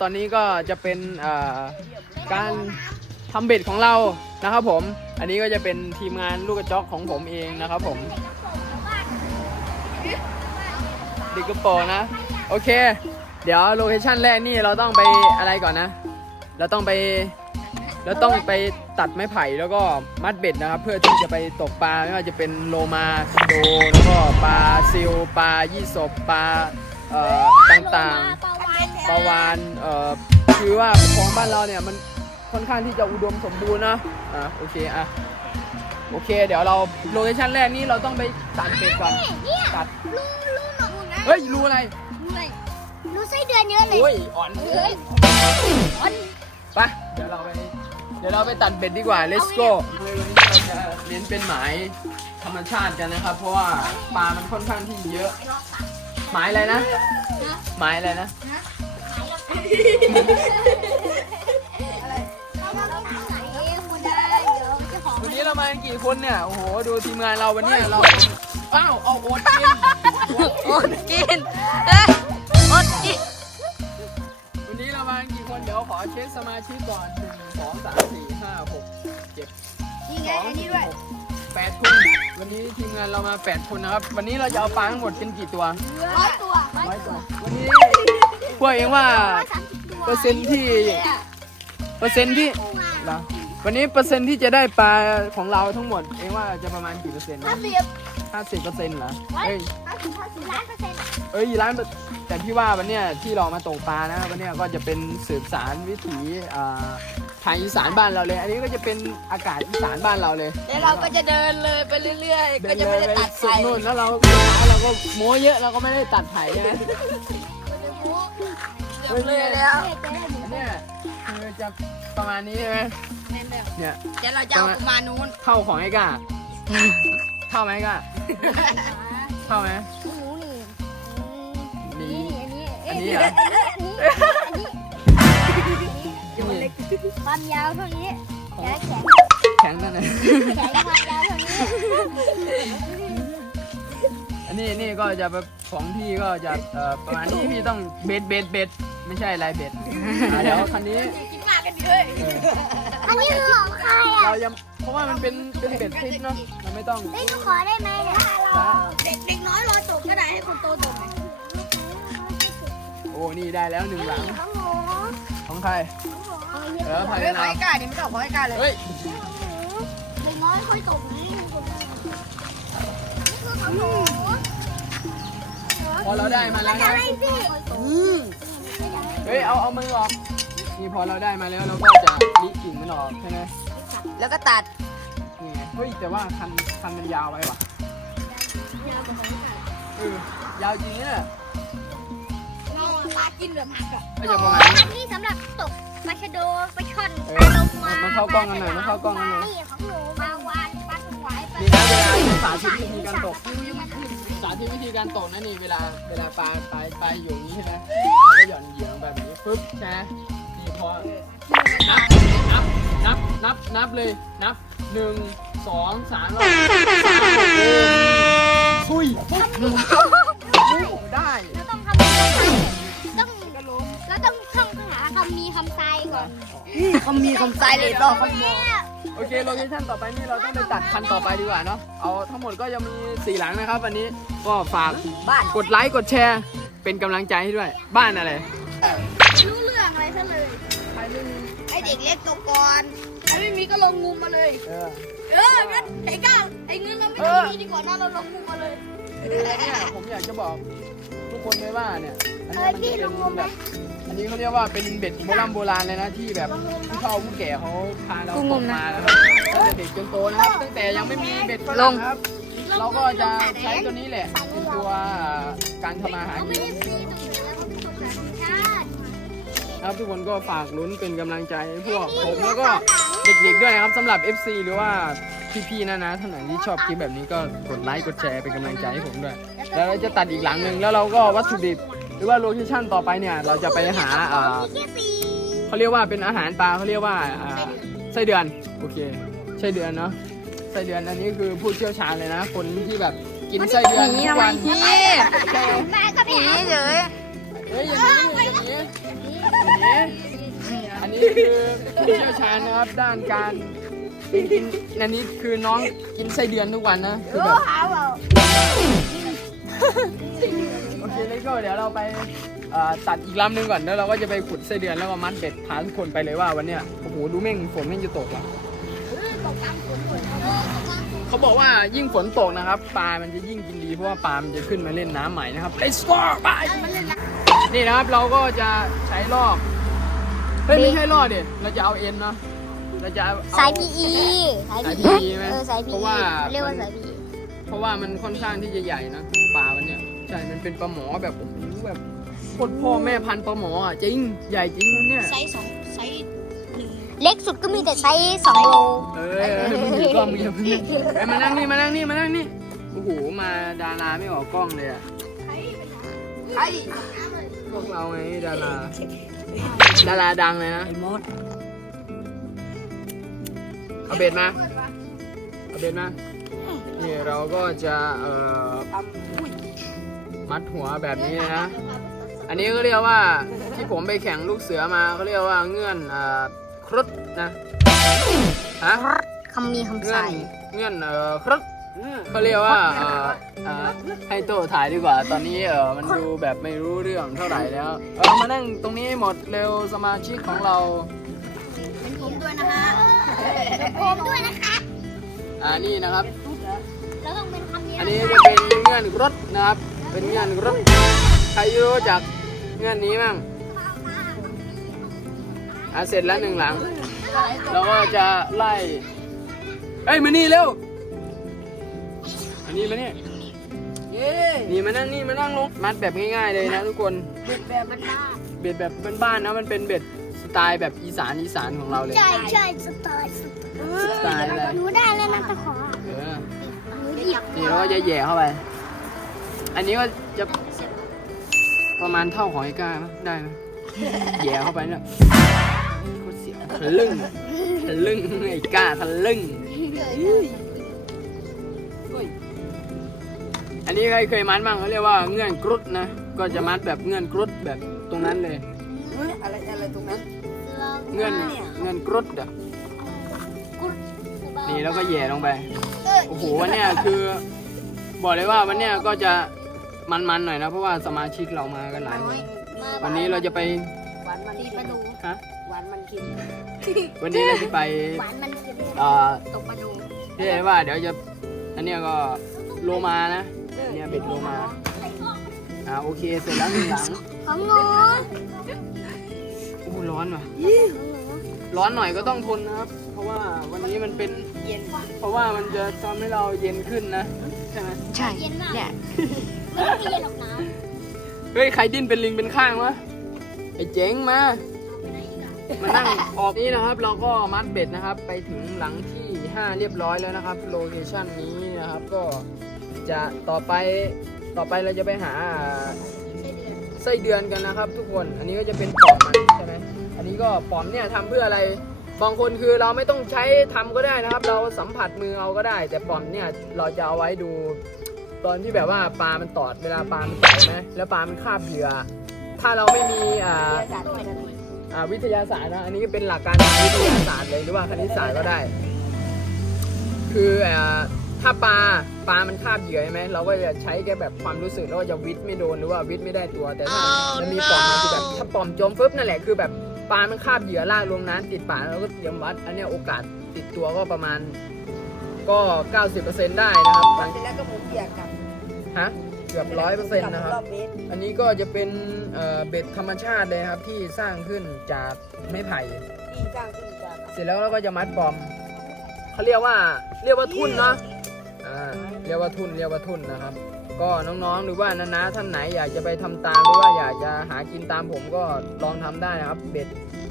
ตอนนี้ก็จะเป็นการทำเบ็ดของเรานะครับผม อันนี้ก็จะเป็นทีมงานลูกกระจอกของผมเองนะครับผมดิกโปนะ โอเค เดี๋ยวโลเคชั่นแรกนี่เราต้องไปอะไรก่อนนะ เราต้องไป เราต้องไปตัดไม้ไผ่แล้วก็มัดเบ็ดนะครับ เพื่อที่จะไปตกปลาไม่ว่าจะเป็นโลมาโดแล้วก็ปลาซิลปลายี่สบปลาต่างๆ ปลาวานเอ่อคือว่าของบ้านเราเนี่ยมันค่อนข้างที่จะอุดมสมบูรณ์นะอะโอเคอะโอเค เดี๋ยวเราโลเคชั่นแรกนี่เราต้องไปตัดเบ็ดก่อนเนี่ยตัดลุงลุงหนูนะเฮ้ยรู้อะไรรู้เลยรู้ไส้เดือนเยอะเลยโอ้ยอ่อนเฮ้ยอันไปเดี๋ยวเราไปเดี๋ยวเราไปตัดเบ็ดดีกว่า let's go เลยวันนี้เราจะเน้นเป็นหมายธรรมชาติกันนะครับ เพราะว่าปลามันค่อนข้างที่เยอะ หมายอะไรนะ หมายอะไรนะ วันนี้เรามากันกี่คนเนี่ย โอ้โห ดูทีมงานเราวันนี้เราอ้าวเอาโอ๊ตกิน อดกินเอ้ยอดกิน วันนี้เรามากันกี่คน เดี๋ยวขอเช็คสมาชิกก่อนหนึ่งสองสามสี่ห้าหกเจ็ดนี่ไงอันนี้ด้วย แปดคน วันนี้ทีมงานเรามาแปดคนนะครับ วันนี้เราจะเอาปลาทั้งหมดเป็นกี่ตัวร้อยตัวร้อยตัว วันนี้พ วกเองว่า เปอร์เซ็นต์ที่ เปอร์เซ็นต์ที่เหรอวันนี้เปอร์เซ็นต์ที่จะได้ปลาของเราทั้งหมด เองว่าจะประมาณกี่เปอร์เซ็นต์ห้านะสิบห้าสิบเปอร์เซ็นต์เหรอเอ้ยห้าสิบห้าสิบล้านเปอร์เซ็นต์เอ้ยร้านเปอร์แต่พี่ว่าวันเนี้ยที่เรามาตกปลานะวันเนี้ยก็จะเป็นสืบสารวิถีอ่าทางอีสานบ้านเราเลย อันนี้ก็จะเป็นอากาศอีสานบ้านเราเลย แล้วเราก็จะเดินเลยไปเรื่อยๆ ก็จะไม่ได้ตัดสุไฟดนู่นแล้วเราเราก็โม้เยอะเราก็ไม่ได้ตัดไผ่ใช่ไหมเกือบเลยแล้วเนี่ยคือจะประมาณนี้ใช่ไหมเนี่ย เดี๋ยวเราจะเอาประมาณนู้นเท่าของไอ้กาเท่าไหมก้าเท่าไหมหนูนี่นี่อันนี้อันนี้เหรอนี่ความยาวเท่านี้แขนแขนแข็งนั่นเลยแขนความยาวเท่านี้อันนี้นี่ก็จะของพี่ก็จะประมาณนี้พี่ต้องเบ็ดเบ็ดเบ็ด ไม่ใช่ลายเบ็ดอะเดี๋ยวคันนี้กินมากกันเลยเอออันนี้คือของใครอะเรายังเพราะว่ามันเป็นเป็นเบ็ดฟิตเนาะเราไม่ต้อง เล่นขอได้ไหมเนี่ยเด็กเด็กน้อยรอตกก็ได้ให้คนโตตกโอ้นี่ได้แล้วหนึ่งหลังของหนูของใครเออพายเฮ้กัยนขอเอาให้กล้านี่ไม่ต้องขอให้กล้าเลย เฮ้ยเด็กน้อยค่อยตกนะนี่คือของหนูพอเราได้มาแล้วจะนะให้พี่ เฮ้ย เอา เอามือออก นี่พอเราได้มาแล้วเราก็จะลิกิ่งมันออกใช่ไหมแล้วก็ตัดนี่ไงเฮ้ย แต่ว่าคันคันมันยาวไปว่ะเออยาวจริงเนี่ยน้องปลากินเหลือหักอะก็จะประมาณอันี้นนี้สำหรับตกปลาชะโดปลาช่อนเอปอลาโลมามันเข้ากล้องกันหน่อยมันเข้ากล้องกันหน่อย นี่ของหนูปลาวานปลาสวายปลานี่นะเวลาสาธิตวิธีการตก สาธิตวิธีการตกนะนี่เวลาเวลาปลาปลาปลาอยู่อย่างนี้ใช่ไหมเราก็หย่อนเหยื่อแบบนี้ปึ๊บใช่ไหมนี่พอนับนับนับนับนับเลยนับหนึ่งสองสามแล้วสามเออซุยปุ๊บได้เราต้องทำยังไงต้องเราต้องท่องคาถาคำมีคำทรายก่อนเขามีคำทรายเลยรอเขาเนี่ย โอเคโลเคชั่นต่อไปนี่เราต้องไปตัดคันต่อไปดีกว่าเนาะเอาทั้งหมดก็จะมีสี่หลังนะครับวันนี้ก็ฝากบ้านกดไลค์กดแชร์ เป็นกำลังใจให้ด้วย บ้านอะไรไม่รู้เรื่องอะไรซะเลยไอเด็กเล็กตกก่อนไอไม่มีก็ลงงุมมาเลย เออเอองั้นไอ้ก้าวไอ้เงินเราไม่ต้องมีดีกว่านะเราลงงุมมาเลยเนี่ยผมอยากจะบอกทุกคนเลยว่าเนี่ยอันนี้มันจะเป็นแบบอั นนี้เขาเรียกว่าเป็นเบ็ดโบราณโบราณเลยนะที่แบบผู้เฒ่าผู้แก่เขาพาเราตกมาแล้วครับตั้งแต่เด็กจนโตนะครับ ตั้งแต่ยังไม่มีเบ็ดฝรั่งครับ เราก็จะใช้ตัวนี้แหละเป็นตัวการทำมาหาเขาไม่กินได้ฟรีตรงไหนแล้วเขาเป็นคนต่างชาติครับทุกคนก็ฝากลุ้นเป็นกำลังใจให้พวกผมแล้วก็เด็กๆด้วยนะครับสำหรับ FC หรือว่าพี่ๆนะนะท่านไหนที่ชอบคลิปแบบนี้ก็กดไลค์กดแชร์เป็นกำลังใจให้ผมด้วย แล้วเราจะตัดอีกหลังหนึ่งแล้วเราก็วัตถุดิบ หรือว่าโลเคชั่นต่อไปเนี่ยเราจะไปหาอ่าแค่ฟรีเขาเรียกว่าเป็นอาหารปลาเขาเรียกว่าอ่าไส้เดือนโอเคไส้เดือนเนาะไส้เดือนอันนี้คือผู้เชี่ยวชาญเลยนะ คนที่แบบกินไส้เดือนทุกวันนี่ใช่แม่ก็ไปหนีหาเลยเฮ้ยอย่างนี้อย่างนี้อย่างนี้อันนี้คือผู้เชี่ยวชาญนะครับด้านการกินกินอันนี้คือน้องกินไส้เดือนทุกวันนะคือแบบหาเปล่า โอเคเลยก็เดี๋ยวเราไปเอ่อตัดอีกลำหนึ่งก่อนแล้วเราก็จะไปขุดไส้เดือนแล้วก็มัดเบ็ดพาทุกคนไปเลยว่าวันเนี้ยโอ้โหดูแม่งฝนแม่งจะตกอะเขาบอกว่ายิ่งฝนตกนะครับปลามันจะยิ่งกินดีเพราะว่าปลามันจะขึ้นมาเล่นน้ำใหม่นะครับ Let's go ไปนี่นะครับเราก็จะใช้ลอกเฮ้ยไม่ใช่ลอกดิเราจะเอาเอ็นเนาะเราจะเอา สาย PE สายสาย PE PE ไหมเออสาย เพ PE ราะว่า เรียกว่าสาย PE เพราะว่ามันค่อนข้างที่จะใหญ่นะปลามันเนี่ย ใช่มันเป็นปลาหมอแบบโอ้โหแบบโคตรพ่อแม่พันธุ์ปลาหมออะจริง ใหญ่จริงนเนี่ย ไซส์สองไซส์หนึ่งเล็กสุดก็มีแต่ไซส์2โล เออมึงถือกล้องมึงอย่าเพิ่งนเอ้ยมานั่งนี่มานั่งนี่มานั่งนี่โอ้โหมาดาราไม่ออกกล้องเลยอะไอ้พวกเราไงดารา ดาราดังเลยนะไอ้มดเอาเบ็ดมาเอาเบ็ดมานี่เราก็จะเอ่อทำอุ้ย มัดหัวแบบนี้นะ อันนี้ก็เรียกว่าที่ผมไปแข่งลูกเสือมาเขาเรียกว่าเงื่อนอ่าครุฑนะฮะคำมีคำเงื่อใส่นเงื่อนเอ่อครุฑเขาเรียกว่าเอ่อเอ่อให้โตถ่ายดีกว่า ตอนนี้เออมันดูแบบไม่รู้เรื่องเท่าไหร่แล้วเออมานั่งตรงนี้หมดเร็วสมาชิกของเราเป็นผมด้วยนะฮะผมด้วยนะคะอ่านี่นะครับ แล้วต้องเป็นคำนี้อันนี้จะเป็นเงื่อนครุฑนะครับ เป็นเงื่อนครุฑใครรู้จักเงื่อนนี้มั่งอะเสร็จแล้วหนึ่งหลัง เราก็จะไล่เอ้ยมานี่เร็วมานี่มานี่เย้นี่มานั่งนี่มานั่งลงมัดแบบง่ายๆเลยนะทุกคนเด็กแบบมันบ้าเบ็ดแบบบ้านๆนะมันเป็นเบ็ดสไตล์แบบอีสานอีสานของเราเลยใช่ใช่สไตล์สไตล์สไตล์อะไรหนูได้แล้วนะตะขอเออหนูหยิบนี่เราก็จะแหย่เข้าไป อันนี้ก็จะประมาณเท่าของไอ้ก้าไหมได้ไหมแหย่เข้าไปเนี่ยโคตรเสียวทะลึ่งทะลึ่งไอ้ก้าทะลึ่งอันนี้ใครเคยมัดบ้างเขาเรียกว่าเงื่อนกรุดนะ ก็จะมัดแบบเงื่อนกรุดแบบตรงนั้นเลยเฮ้ยอะไรอะไรตรงนั้น เงื่อนเงื่อนกรุดอะนี่แล้วก็แหย่ลงไป โอ้โหวันเนี้ยคือ บอกเลยว่าวันเนี้ยก็จะ มันๆหน่อยนะเพราะว่าสมาชิกเรามากันหลายคนวันนี้เราจะไปหวานมันกินฮะหวานมันกินวันนี้เราจะไปหวานมันคือเอ่อตกมาดูเรียกว่าเดี๋ยวจะอันเนี้ยก็โลมานะเนี่ยเบ็ดโลมาอ่าโอเคเสร็จแล้วหนึ่งหลังของหนูโอ้โหร้อนว่ะร้อนหน่อยก็ต้องทนนะครับ เพราะว่าวันนี้มันเป็นเย็นเพราะว่ามันจะทำให้เราเย็นขึ้นนะใช่ไหมใช่เย็นมากเนี่ย ไม่ต้องเย็นหรอกนะเฮ้ยใครดิ้นเป็นลิงเป็นข้างวะไอ้เจ๋งมา มานั่งออกนี้นะครับ เราก็มัดเบ็ดนะครับ ไปถึงหลังที่ 5 เรียบร้อยแล้วนะครับโลเคชั่นนี้นะครับก็จะต่อไปต่อไปเราจะไปหาไส้เดือนกันนะครับ ทุกคนอันนี้ก็จะเป็นปอมมันใช่ไหมอันนี้ก็ปอมเนี่ยทำเพื่ออะไรบางคนคือเราไม่ต้องใช้ทำก็ได้นะครับ เราสัมผัสมือเอาก็ได้ แต่ปอมเนี่ยเราจะเอาไว้ดู ตอนที่แบบว่าปลา มันตอดเวลาปลา มันตอดไหมแล้วปลา มันคาบเหยื่อ ถ้าเราไม่มีอ่าอาจารย์ด้วยนะอ่าวิทยาศาสตร์นะ อันนี้ก็เป็นหลักการทางวิทยาศาสตร์เลยหรือว่าคณิตศาสตร์ก็ได้ คืออ่าถ้าปลาปลา มันคาบเหยื่อใช่ไหมเราก็จะใช้แค่แบบความรู้สึกแล้วก็จะวิทย์ไม่โดนหรือว่าวิทย์ไม่ได้ตัว แต่ถ้ามันมีปอมมันคือแบบถ้าปอมจมฟึบนั่นแหละคือแบบปลา มันคาบเหยื่อลากลงน้ำติดปากเราก็เตรียมวัด อันเนี้ยโอกาสติดตัวก็ประมาณก็ 90%ได้นะครับหลังเสร็จแล้วก็หมุนเกียร์กลับ ฮะเกือบร้อยเปอร์เซ็นต์นะครับรอบเมตรอันนี้ก็จะเป็นเอ่อเบ็ดธรรมชาติเลยครับที่สร้างขึ้นจากไม้ไผ่ ที่สร้างขึ้นจากเสร็จแล้วเราก็จะมัดปอมเขาเรียกว่าเรียกว่าทุ่นเนาะอ่าเรียกว่าทุ่นเรียกว่าทุ่นนะครับ ก็น้องๆหรือว่านาๆท่านไหนอยากจะไปทำตามหรือว่าอยากจะหากินตามผมก็ลองทำได้นะครับ เบ็ด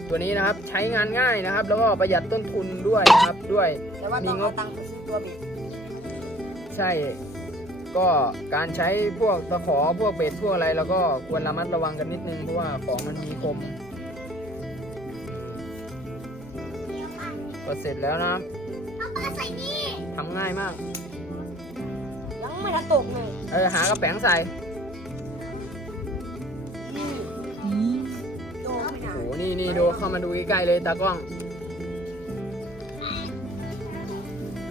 ตัวนี้นะครับใช้งานง่ายนะครับ แล้วก็ประหยัดต้นทุนด้วยนะครับด้วย แต่ว่าต้องเอาตังค์ไปซื้อตัวเบ็ดใช่ ก็การใช้พวกตะขอพวกเบ็ดพวกอะไรแล้วก็ควรระมัดระวังกันนิดนึงเพราะว่าของมันมีคมก็เสร็จแล้วนะเอาปลาใส่นี่ทำง่ายมาก ยังไม่ทันตกเลยเออหากระแป๋งใส่นี่นี่ดูเข้ามาดูใกล้ๆเลยตากล้อง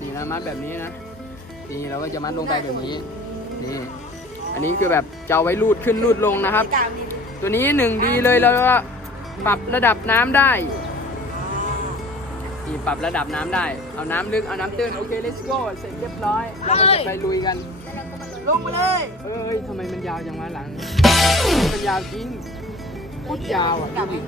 นี่นะมัดแบบนี้นะนี่เราก็จะมัดลงไปแบบนี้ นี่อันนี้คือแบบจะเอาไว้รูดขึ้นรูดลงนะครับ ตัวนี้หนึ่งดีเลยแล้วก็ปรับระดับน้ำได้นี่ปรับระดับน้ำได้ เอาน้ำลึก เอาน้ำตื้น โอเค let's go เสร็จเรียบร้อย เราก็จะไปลุยกัน ลงมาเลยเอ้ยทำไมมันยาวจังวะหลัง มันยาวจริงโคตรยาวอะดูดิ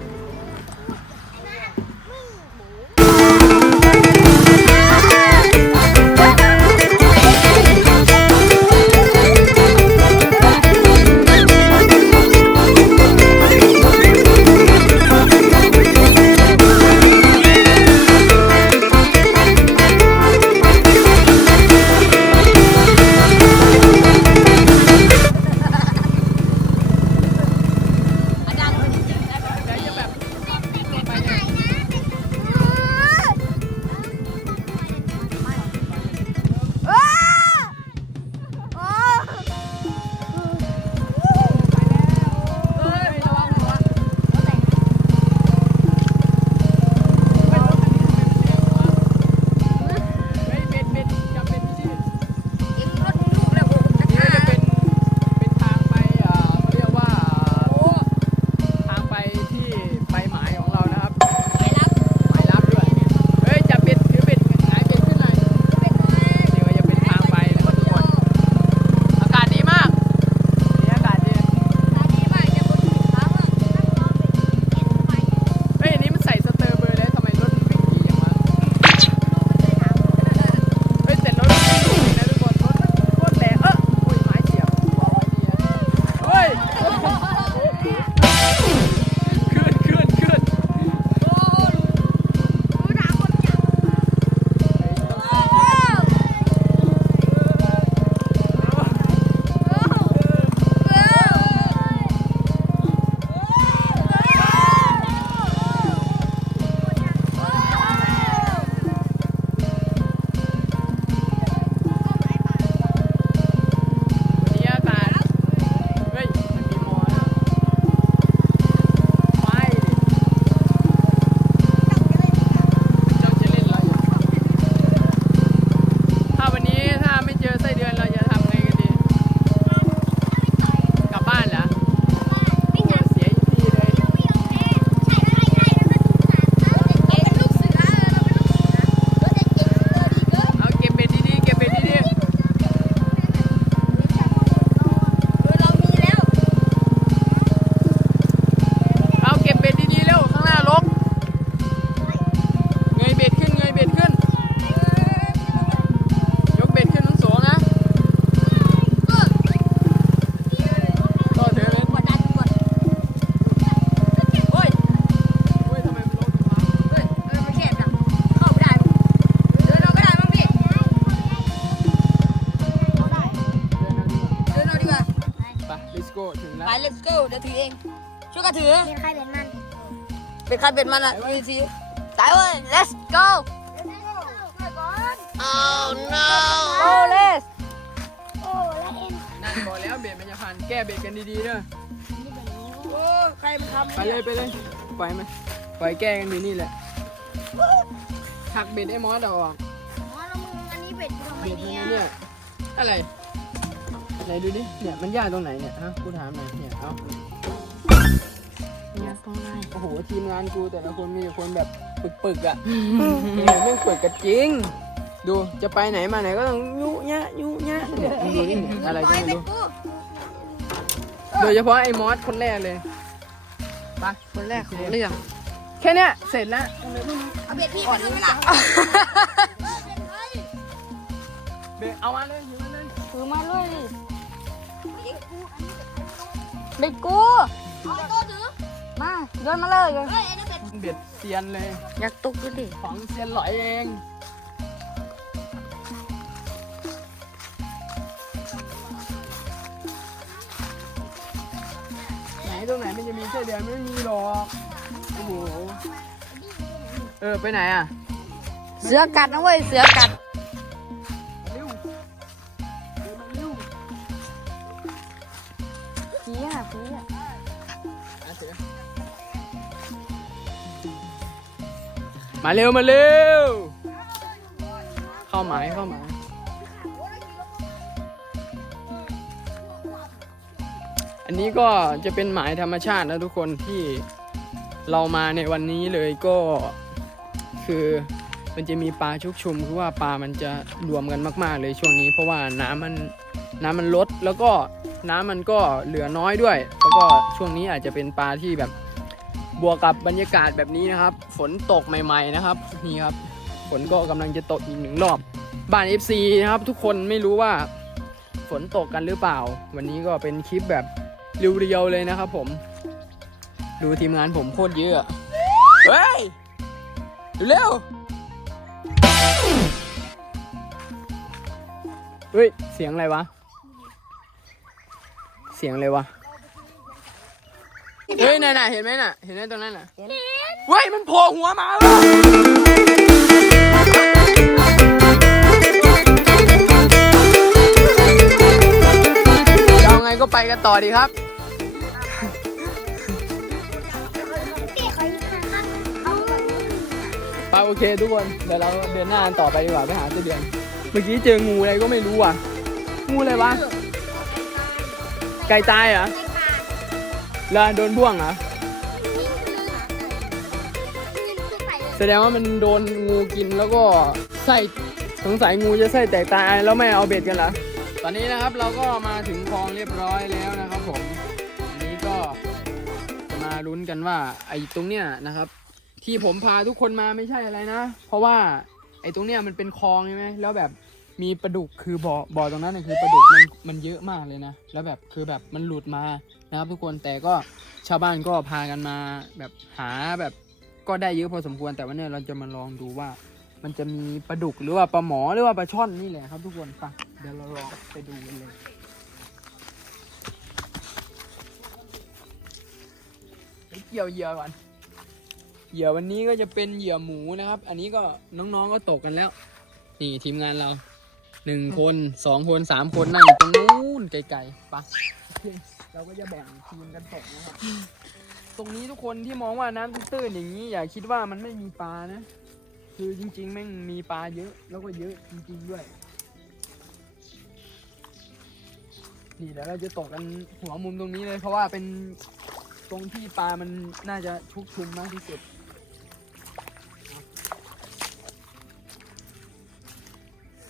ดี๋ยวถือเอง ช่วยกันถือ เป็นใครเป็นมันเป็นใครเป็นมันอะดูสิสายเว้ย let's go oh no oh let's โอ้แล้วเอ็นนั่นบอกแล้วเบ็ดมันจะพันแก้เบ็ดกันดีๆเด้อโอ้ใครมันทำไปเลยไปเลยปล่อยไหมปล่อยแก้กันอยู่นี่แหละหักเบ็ดไอ้มอสเอาออกอ๋อแล้วมึงอันนี้เป็ดทำไมเบ็ดมันเนี่ยเนี่ยอะไร ไหนดูดิ เนี่ยมันยากตรงไหนเนี่ยฮะกูถามหน่อยเนี่ยเอาเนี่ยโอ้โหทีมงานกูแต่ละคนมีแต่คนแบบปึกๆอะเนี่ยไม่งปึกกันจริง ดูจะไปไหนมาไหนก็ต้องยุยะยุยะเนี่ยมึงดูนี่เนี่ยอะไรก็ไม่รู้โดยเฉพาะไอ้มอสคนแรกเลยไปคนแรกของเรื่องแค่เนี้ยเสร็จแล้วเอาเบ็ดพี่มาด้วยไหมล่ะเบรกเอามาเลยอยู่มาเลยถือมาด้วยดิ เบ็ดกูมาโยนมาเลยเบ็ดเซียนเลยอยากตุกดูดิของเซียนหลอยเองไหนตรงไหนมันจะมีไส้เดือนไม่มีหรอกโอ้โหเออไปไหนอะ เสือกัดนะเว้ยเสือกัด มาเร็วมาเร็ว เข้าหมายเข้าหมายอันนี้ก็จะเป็นหมายธรรมชาตินะทุกคนที่เรามาในวันนี้เลยก็คือมันจะมีปลาชุกชุมคือว่าปลามันจะรวมกันมาก ๆ เลยช่วงนี้ เพราะว่าน้ำมันน้ำมันลดแล้วก็น้ำมันก็เหลือน้อยด้วย แล้วก็ช่วงนี้อาจจะเป็นปลาที่แบบ บวกกับบรรยากาศแบบนี้นะครับ ฝนตกใหม่ๆนะครับนี่ครับฝนก็กำลังจะตกอีกหนึ่งรอบบ้าน FC นะครับ ทุกคนไม่รู้ว่าฝนตกกันหรือเปล่า วันนี้ก็เป็นคลิปแบบเรียวๆเลยนะครับ ผม ดูทีมงานผมโคตรเยอะเฮ้ยเร็วเฮ้ยเสียงอะไรวะ เสียงอะไรวะ เฮ้ยน่ะๆเห็นไหมน่ะ เห็นไหมตรงนั้นน่ะ เฮ้ย มันโผล่หัวมาเว้ยจะเอาไงก็ไปกันต่อดีครับพี่ขออีกครั้งครับเอาก่อนไปโอเคทุกคน เดี๋ยวเราเดินหน้ากันต่อไปดีกว่าไปหาเจ้าเดือนเมื่อกี้เจองูอะไรก็ไม่รู้อะ งูอะไรวะ ไก่ตายเหรอในป่า แล้วโดนบ่วงเหรอนี่คือคือคือใส่เลยแสดงว่ามันโดนงูกินแล้วก็ไส้สงสัยงูจะไส้แตกตายแล้วไม่เอาเบ็ดกันเหรอ ตอนนี้นะครับเราก็มาถึงคลองเรียบร้อยแล้วนะครับผมอันนี้ก็จะมาลุ้นกันว่า ไอ้ตรงเนี้ยนะครับ ที่ผมพาทุกคนมาไม่ใช่อะไรนะ เพราะว่าไอ้ตรงเนี้ยมันเป็นคลองใช่ไหมแล้วแบบมีปลาดุกคือบ่อบ่อตรงนั้นน่ะคือปลาดุกมันมันเยอะมากเลยนะ แล้วแบบคือแบบมันหลุดมา นะครับทุกคนแต่ก็ชาวบ้านก็พากันมาแบบหาแบบก็ได้เยอะพอสมควรแต่ว่าเนี่ยเราจะมาลองดูว่า มันจะมีปลาดุกหรือว่าปลาหมอหรือว่าปลาช่อนนี่แหละครับ ทุกคนไปเดี๋ยวเราลองไปดูกันเลยไปเกี่ยวเหยื่อก่อนเหยื่อวันนี้ก็จะเป็นเหยื่อหมูนะครับ อันนี้ก็น้องๆก็ตกกันแล้ว นี่ทีมงานเราหนึ่งคนสองคนสามคนนั่งอยู่ตรงนู้นไกลๆไปะ เราก็จะแบ่งทีมกันตกนะครับตรงนี้ทุกคนที่มองว่าน้ำตื้นๆอย่างนี้ อย่าคิดว่ามันไม่มีปลานะ คือจริงๆแม่งมีปลาเยอะ แล้วก็เยอะจริงๆด้วย นี่เดี๋ยวเราจะตกกันหัวมุมตรงนี้เลยเพราะว่าเป็นตรงที่ปลามันน่าจะชุกชุมมากที่สุด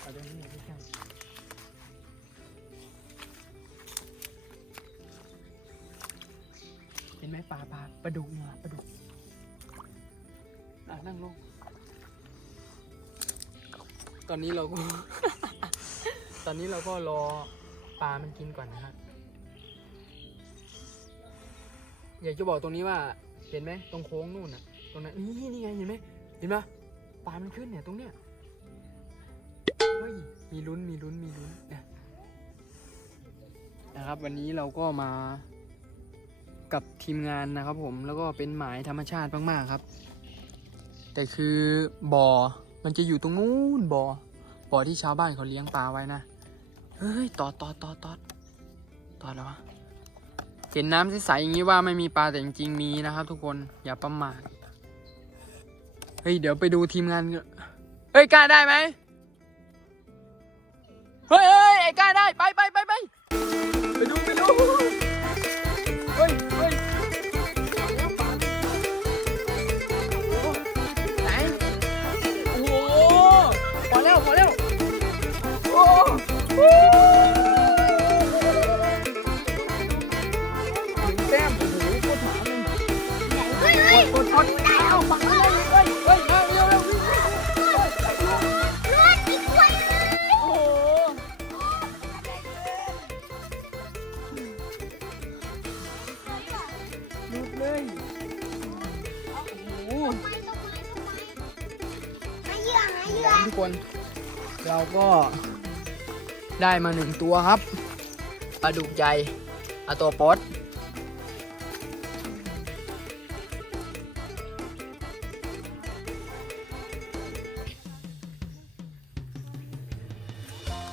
เอาตรงนี้หน่อยพี่ช่าง ไหมปลาปลาปลาดุกเนี่ยปลาดุกอะนั่งลง ตอนนี้เราก็ ตอนนี้เราก็รอปลามันกินก่อนนะครับอยากจะบอกตรงนี้ว่าเห็นไหมตรงโค้งนู่นน่ะ ตรงนั้นนี่นี่ไงเห็นไหมเห็นปะปลามันขึ้นเนี่ยตรงเนี้ยเฮ้ยมีลุ้นมีลุ้นมีลุ้นเนี่ยนะครับ วันนี้เราก็มา กับทีมงานนะครับผมแล้วก็เป็นหมายธรรมชาติมากๆครับ แต่คือบ่อมันจะอยู่ตรงนู้นบ่อบ่อที่ชาวบ้านเขาเลี้ยงปลาไว้นะเฮ้ยตอดตอดตอดตอดตอดแล้ววะเห็นน้ำใสๆอย่างนี้ว่าไม่มีปลาแต่จริงๆมีนะครับ ทุกคนอย่าประมาทเฮ้ยเดี๋ยวไปดูทีมงานเฮ้ยกล้าได้ไหมเฮ้ยเฮ้ยไอ้กล้าได้ไปไปไปไปไปดูไปดูเฮ้ย แต้มโอ้โหโคตรหมาเลยเฮ้ยเฮ้ยกดกดกดเอาฝังเลยเฮ้ยเฮ้ยมาเร็วเร็ววิ่งวิ่งเลือดอีกคนโอ้โหหลุดเลยโอ้โห หาเหยื่อหาเหยื่อ ทุกคน เราก็ ได้มาหนึ่งตัวครับปลาดุกใหญ่อาตัวปด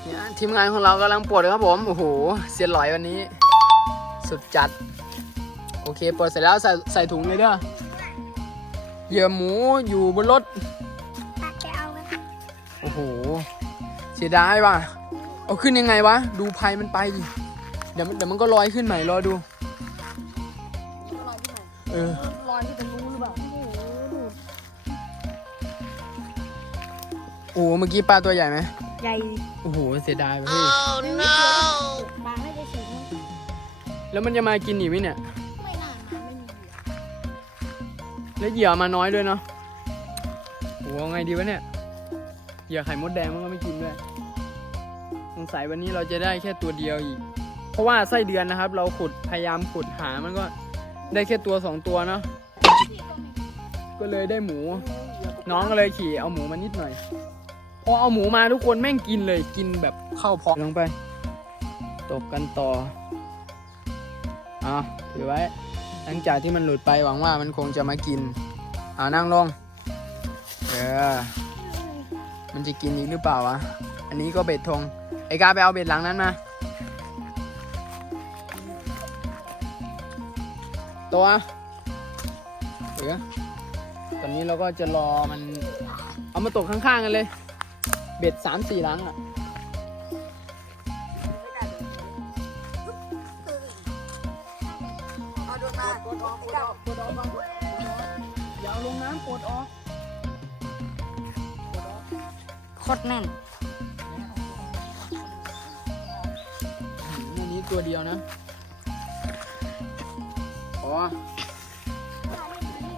เนี่ยทีมงานของเรากำลังปลดครับผม โอ้โห เสียนหลอยวันนี้ สุดจัด โอเคปลดเสร็จแล้วใส่ใส่ถุงเลยเด้อเหยื่อหมูอยู่บนรถตักแกเอาไหมโอ้โห เสียดายว่ะ เอาขึ้นยังไงวะ ดูภัยมันไปดิ เดี๋ยวมันเดี๋ยวมันก็ลอยขึ้นใหม่รอดูเออ ลอยที่ตรงนู้นหรือเปล่าโอ้โหเมื่อกี้ปลาตัวใหญ่ไหมใหญ่โอ้โห เสียดายเว้ยบางไม่ได้สีม่วงแล้วมันจะมากินอีกไหมเนี่ย ไม่นานมาไม่มีเหยื่อแล้วเหยื่อมาน้อยด้วยเนาะโอ้โหเอาไงดีวะเนี่ย เหยื่อไข่มดแดงมันก็ไม่กินด้วยส งสัยวันนี้เราจะได้แค่ตัวเดียวอีก เพราะว่าไส้เดือนนะครับ เราขุดพยายามขุดหามันก็ได้แค่ตัวสองตัวเนาะก็เลยได้หมู น้องก็เลยขี่เอาหมูมานิดหน่อย พอเอาหมูมาทุกคนแม่งกินเลยกินแบบเข้าพองลงไปตกกันต่อเอาถือไว้ หลังจากที่มันหลุดไปหวังว่ามันคงจะมากินเอานั่งลงเออมันจะกินอีกหรือเปล่าวะ อันนี้ก็เบ็ดธง อ้กาไปเอาเบ็ดหลังนั้นมา ตัวเดี๋ยวตอนนี้เราก็จะรอมัน เอามาตกข้างๆกันเลย เบ็ดสามสี่หลังอะอาดนมาโดนออกโดนออกโดนออกอย่าลงน้ำกดออก โคตรแน่น ตัวเดียวนะ อ๋อ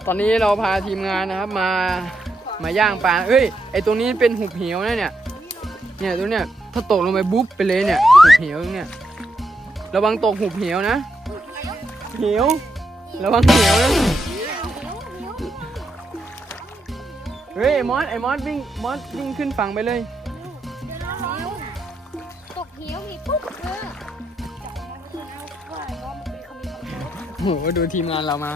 ตอนนี้เราพาทีมงานนะครับมา มาย่างปลา เอ้ย ไอตรงนี้เป็นหุบเหวนะเนี่ย เนี่ยตรงเนี้ย ถ้าตกลงไปบุ๊บไปเลยเนี่ย หุบเหวเนี้ยระวังตกหุบเหวนะ เหว ระวังเหวนะ เฮ้ยไอมอสไอมอสวิ่งมอสวิ่งขึ้นฝั่งไปเลย โหดูทีมงานเรามา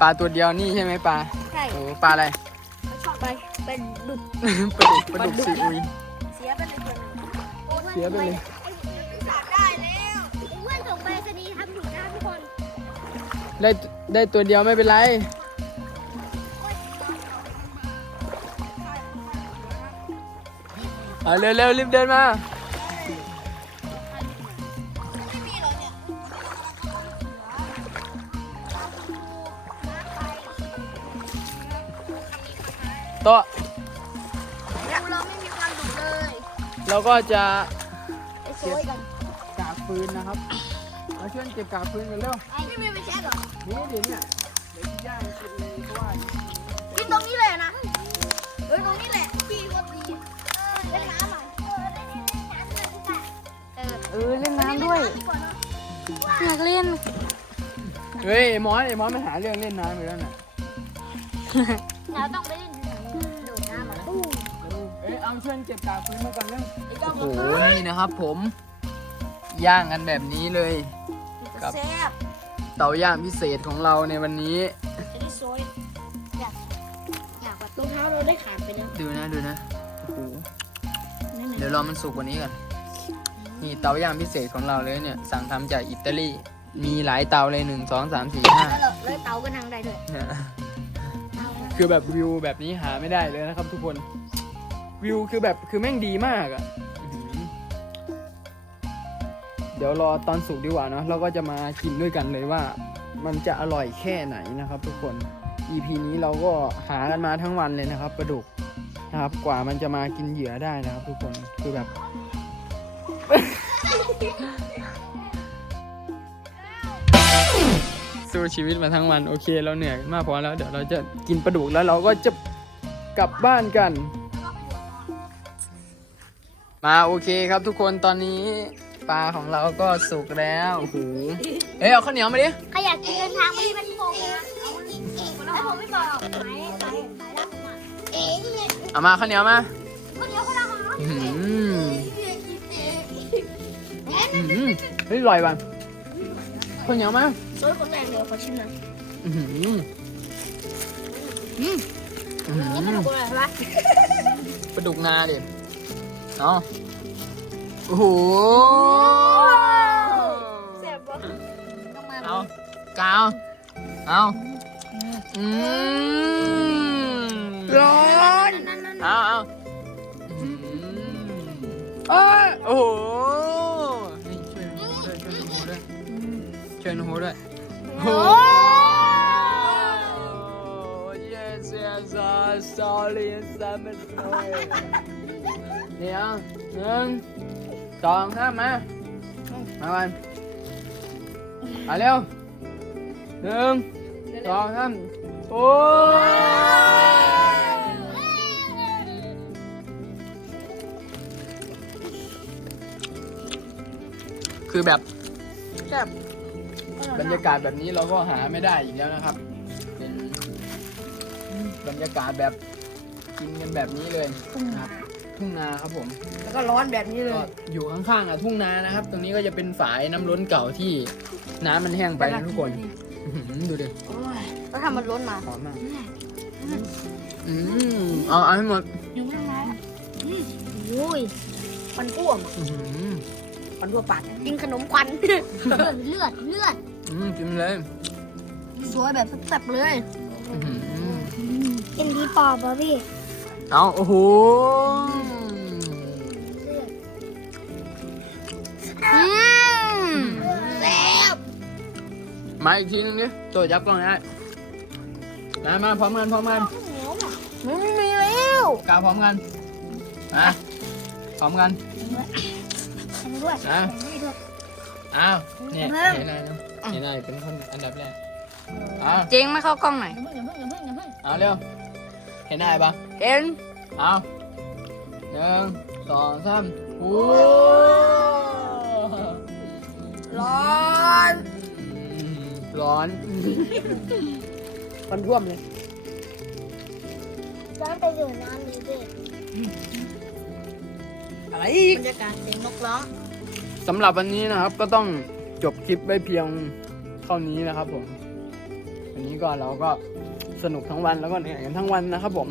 ปลาตัวเดียวนี่ใช่ไหมปลาใช่โอ้ปลาอะไร ไปเป็นดุดปลาดุกปลาดุกซีอุยเสียไปเลยคนหนึ่งเสียไปเลยได้แล้วไอ้อ้วนส่งไปสนีย์ทำถูกนะทุกคนได้ได้ตัวเดียวไม่เป็นไรเอาเร็วเร็วรีบเดินมา โต๊ะเราไม่มีความดุเลยเราก็จะไอ้โซยกันกากฟืนนะครับมาช่วยเก็บกากฟืนกันเร็วไอ้ไม่มีไปเช็คเหรอนี่เดี๋ยวเนี่ยเดี๋ยวที่ย่างกินเลยเพราะว่ากินตรงนี้เลยนะเฮ้ยตรงนี้แหละพี่ก็ดีเล่นน้ำหน่อยเออเล่นน้ำด้วยเออเออเล่นน้ำด้วยดีกว่าเนอะอยากเล่นเฮ้ยไอ้มอสไอ้มอสมันหาเรื่องเล่นน้ำอยู่แล้วน่ะเราต้องไป เอ้ยเอาช่วยเก็บกากฟืนมาก่อนเร็วโอ้โหนี่นะครับผม ย่างกันแบบนี้เลยครับ แซ่บเตาย่างพิเศษของเราในวันนี้ จะได้โซยอยากอยากแบบรองเท้าเราได้ขาดไปแล้วดูนะดูนะโอ้โหเดี๋ยวรอมันสุกกว่านี้ก่อนนี่เตาย่างพิเศษของเราเลยเนี่ย สั่งทำจากอิตาลีมีหลายเตาเลยหนึ่งสองสามสี่ห้า แล้วเลยเตาก็นั่งได้ด้วยเนี่ยเตา คือแบบวิวแบบนี้หาไม่ได้เลยนะครับทุกคน วิวคือแบบคือแม่งดีมากอะ่ะ เดี๋ยวรอตอนสุกดีกว่าเนาะเราก็จะมากินด้วยกันเลยว่า มันจะอร่อยแค่ไหนนะครับ ทุกคน EP นี้เราก็หากันมาทั้งวันเลยนะครับปลาดุกนะครับ กว่ามันจะมากินเหยื่อได้นะครับ ทุกคนคือแบบ สู้ชีวิตมาทั้งวันโอเค เราเหนื่อยมากพอแล้วเดี๋ยวเราจะกินปลาดุกแล้วเราก็จะกลับบ้านกัน มาโอเคครับทุกคนตอนนี้ปลาของเราก็สุกแล้วโอ้โหเอ้ยเอาข้าวเหนียวมาดิใครอยากกินเดินทางไปที่เป็นโป่งนะแล้วผมไม่บอกไหนไหนไหนรับมาเองเนี่ยเอามาข้าวเหนียวมาคนเดียวก็ได้ของเราอื้อหืออื้อหือเฮ้ยอร่อยว่ะข้าวเหนียวมาโซยคนแรกเดี๋ยวขอชิมหน่อยอื้อหืออื้อหืนี่มันอคนอะไรวะปลาดุกนาดิ Đó. Ủa. Đẹp quá. Không. Cao. Không. Rồi. Không, không. Ơ. Ủa. Chơi nó hố đấy. Hố. Yes, yes, uh, sorry, I'm sorry. เดี๋ยวหนึ่งสองสามมา มาวันมาเร็วหนึ่งสองสามโอ้คือแบบแซ่บบรรยากาศแบบนี้เราก็หาไม่ได้อีกแล้วนะครับ เป็นบรรยากาศแบบกินกันแบบนี้เลยนะครับ ทุ่งนาครับผมแล้วก็ร้อนแบบนี้เลก็ย อยู่ข้างๆอะทุ่งนานะครับ ตรงนี้ก็จะเป็นฝายน้ำล้นเก่าที่น้ำมันแห้งไปนะทุกคนอื้อหือดูดิโอ้ยแล้วทำมันล้นมาหอมมากอืมเอาเอาให้หมดอยู่ข้างในโอ้ยมันอ้วมอื้อหือมันทั่วปากกินขนมควัน เลือดเลือดเลือดอืมกินเลยสวยแบบแซ่บๆเลยอื้อหือกินที่ปอบอะพี่ เอาโอ้โหอืมแซ่บมาอีกทีนึงดิตัวยับกล้องได้มามาพร้อมกันพร้อมกันมันไม่มีแล้วกาพร้อมกันมาพร้อมกันทำด้วยอะทำด้วยอ้าวเนี่ยเห็นนายนะเห็นนายเป็นคนอันดับแรกอ้าวเจงไม่เข้ากล้องหน่อยเอาเร็ว เห็นนายปะเห็นเอาหนึ่งสองสามโอ้ร้อนร้อนมันท่วมเลยย้อนไปอยู่น้ำนี้พี่อะไรอีกบรรยากาศเสียงนกร้องสำหรับวันนี้นะครับก็ต้องจบคลิปไว้เพียงเท่านี้นะครับผม วันนี้ก็เราก็ สนุกทั้งวันแล้วก็เหนื่อยกันทั้งวันนะครับผม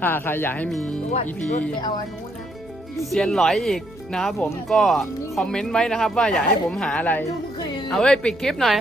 ถ้าใครอยากให้มี EP เสียนหลอยอีกนะครับผมก็คอมเมนต์ไว้นะครับ ว่าอยากให้ผมหาอะไร เอาไว้ปิดคลิปหน่อย